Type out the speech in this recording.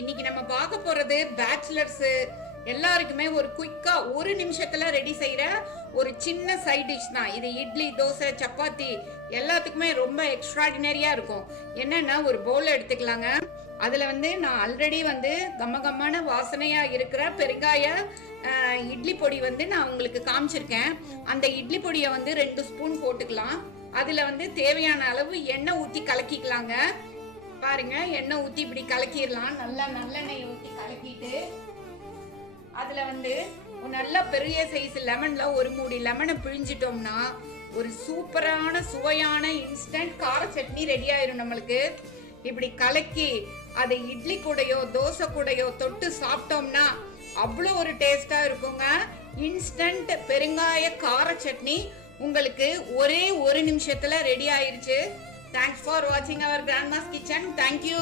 இன்னைக்கு நம்ம பார்க்க போறது பேச்சுலர்ஸ் எல்லாருக்குமே ஒரு குயிக்கா ஒரு நிமிஷத்துல ரெடி செய்யற ஒரு சின்ன சைட் டிஷ் தான் இது. இட்லி, தோசை, சப்பாத்தி எல்லாத்துக்குமே ரொம்ப எக்ஸ்ட்ராடினரியா இருக்கும். என்னன்னா ஒரு பவுல் எடுத்துக்கலாங்க. அதுல நான் ஆல்ரெடி கம்மகமான வாசனையா இருக்கிற பெருங்காய இட்லி பொடி நான் உங்களுக்கு காமிச்சிருக்கேன். அந்த இட்லி பொடியை 2 ஸ்பூன் போட்டுக்கலாம். அதுல தேவையான அளவு எண்ணெய் ஊத்தி கலக்கிக்கலாங்க. பாருங்க, எண்ணெய் ஊத்தி இப்படி கலக்கிடலாம். நல்லா நல்லெண்ணெய் ஊத்தி கலக்கிட்டு அதுல நல்ல பெரிய சைஸ் லெமன்ல ஒரு மூடி லெமனை பிழிஞ்சிட்டோம்னா ஒரு சூப்பரான சுவையான இன்ஸ்டன்ட் கார சட்னி ரெடி ஆயிரும் நம்மளுக்கு. இப்படி கலக்கி அதை இட்லி கூடையோ தோசை கூடையோ தொட்டு சாப்பிட்டோம்னா அவ்வளோ ஒரு டேஸ்டா இருக்குங்க. இன்ஸ்டன்ட் பெருங்காய கார சட்னி உங்களுக்கு ஒரே ஒரு நிமிஷத்துல ரெடி ஆயிருச்சு. Thanks for watching our grandma's kitchen. Thank you.